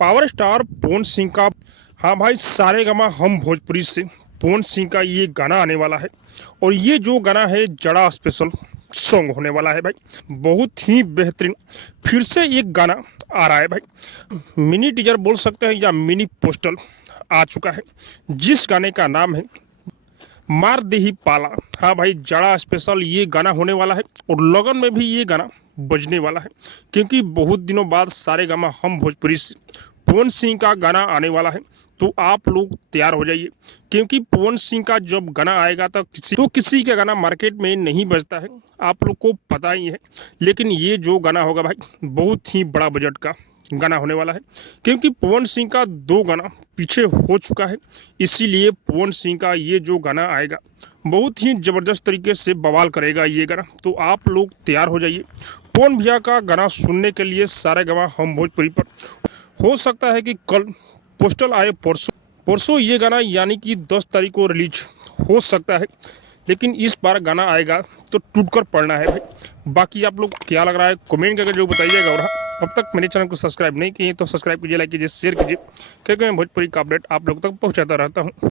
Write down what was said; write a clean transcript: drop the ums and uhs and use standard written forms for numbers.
Power star Pawan Singh का, हाँ भाई, सारेगामा हम भोजपुरी से पवन सिंह का ये गाना आने वाला है। और ये जो गाना है जड़ा स्पेशल सॉन्ग होने वाला है भाई, बहुत ही बेहतरीन। फिर से एक गाना आ रहा है भाई, मिनी टीजर बोल सकते हैं या मिनी पोस्टल आ चुका है, जिस गाने का नाम है मार दे ही पाला। हाँ भाई, जड़ा स्पेशल ये गाना होने वाला है और लगन में भी ये गाना बजने वाला है, क्योंकि बहुत दिनों बाद सारेगामा हम भोजपुरी से पवन सिंह का गाना आने वाला है। तो आप लोग तैयार हो जाइए, क्योंकि पवन सिंह का जब गाना आएगा तो किसी का गाना मार्केट में नहीं बजता है, आप लोग को पता ही है। लेकिन ये जो गाना होगा भाई, बहुत ही बड़ा बजट का गाना होने वाला है, क्योंकि पवन सिंह का 2 गाना पीछे हो चुका है। इसीलिए पवन सिंह का ये जो गाना आएगा बहुत ही ज़बरदस्त तरीके से बवाल करेगा ये गाना। तो आप लोग तैयार हो जाइए पवन भैया का गाना सुनने के लिए सारेगामा हम भोजपुरी पर। हो सकता है कि कल पोस्टल आए, परसों ये गाना यानी कि 10 तारीख को रिलीज हो सकता है। लेकिन इस बार गाना आएगा तो टूटकर पड़ना है भाई। बाकी आप लोग क्या लग रहा है कमेंट करके जो बताइएगा। और अब तक मेरे चैनल को सब्सक्राइब नहीं किए तो सब्सक्राइब कीजिए, लाइक कीजिए, शेयर कीजिए, क्योंकि मैं भोजपुरी का अपडेट आप लोग तक पहुंचाता रहता हूं।